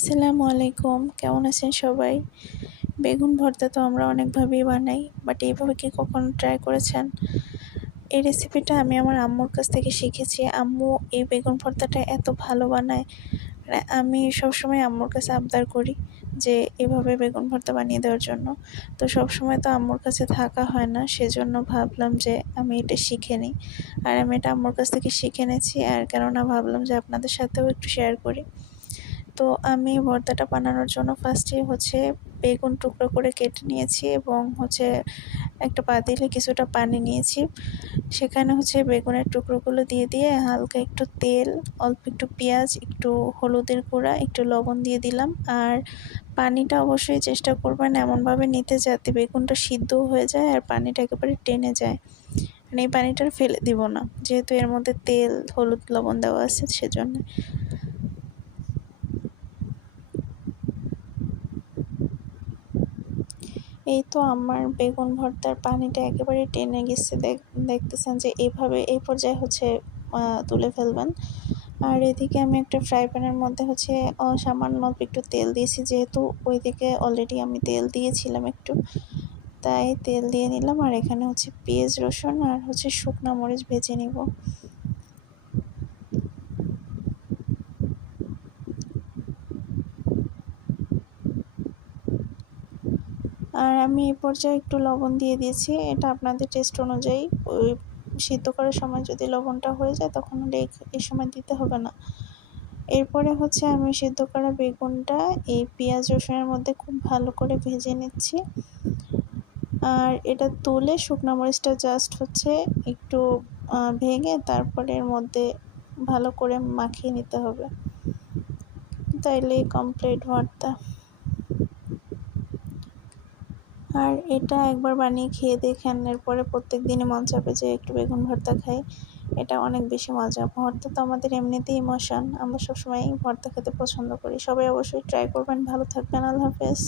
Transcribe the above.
আসসালামু আলাইকুম। কেমন আছেন সবাই? বেগুন ভর্তা তো আমরা অনেকভাবেই বানাই। বাট এইভাবে কি কখনো ট্রাই করেছেন? এই রেসিপিটা আমি আমার আম্মুর কাছ থেকে শিখেছি। আম্মু এই বেগুন ভর্তাটা এত ভালো বানায়। আমি সবসময় আম্মুর কাছে আবদার করি যে এভাবে বেগুন ভর্তা বানিয়ে দেওয়ার জন্য। তো সবসময় তো আম্মুর কাছে থাকা হয় না। সেজন্য ভাবলাম যে আমি এটা শিখে নিই। আর আমি এটা আম্মুর কাছ থেকে শিখে নিয়েছি। আর কেননা ভাবলাম যে আপনাদের সাথেও একটু শেয়ার করি। তো আমি ভর্তাটা বানানোর জন্য ফার্স্টেই বেগুন টুকরো করে কেটে নিয়েছি এবং একটা পাতিলে কিছুটা পানি নিয়েছি। সেখানে বেগুনের টুকরোগুলো দিয়ে হালকা একটু তেল, অল্প একটু পেঁয়াজ, একটু হলুদের গুঁড়া, একটু লবণ দিয়ে দিলাম। আর পানিটা অবশ্যই চেষ্টা করবেন এমনভাবে নিতে যাতে বেগুনটা সিদ্ধও হয়ে যায় আর পানিটা একেবারে টেনে যায়। মানে এই পানিটা আর ফেলে দিব না, যেহেতু এর মধ্যে তেল, হলুদ, লবণ দেওয়া আছে সেজন্য। এই তো আমার বেগুন ভর্তার পানিটা একেবারে টেনে গেছে। দেখতেছেন যে এইভাবে এই পর্যায়ে তুলে ফেলবেন। আর এদিকে আমি একটা ফ্রাই প্যানের মধ্যে সামান্য অল্প একটু তেল দিয়েছি, যেহেতু ওইদিকে অলরেডি আমি তেল দিয়েছিলাম একটু, তাই তেল দিয়ে নিলাম। আর এখানে পেঁয়াজ, রসুন আর শুকনা মরিচ ভেজে নিব। আর আমি এই পর্যায়ে একটু লবণ দিয়ে দিয়েছি, এটা আপনাদের টেস্ট অনুযায়ী। ওই সিদ্ধ করার সময় যদি লবণটা হয়ে যায় তখন আর এই সময় দিতে হবে না। এরপরে আমি সিদ্ধ করা বেগুনটা এই পেঁয়াজ রসুনের মধ্যে খুব ভালো করে ভেজে নিচ্ছি। আর এটা তুলে শুকনো মরিচটা জাস্ট একটু ভেঙে তারপরে এর মধ্যে ভালো করে মাখিয়ে নিতে হবে, তাইলেই কমপ্লিট ভর্তা। আর এটা একবার বানিয়ে খেয়ে দেখেন, এরপরে প্রত্যেক দিনই মন চাবে যে একটু বেগুন ভর্তা খাই। এটা অনেক বেশি মজা। ভর্তা তো আমাদের এমনিতেই ইমোশন, আমরা সবসময় ভর্তা খেতে পছন্দ করি। সবাই অবশ্যই ট্রাই করবেন। ভালো থাকবেন। আল্লাহ হাফেজ।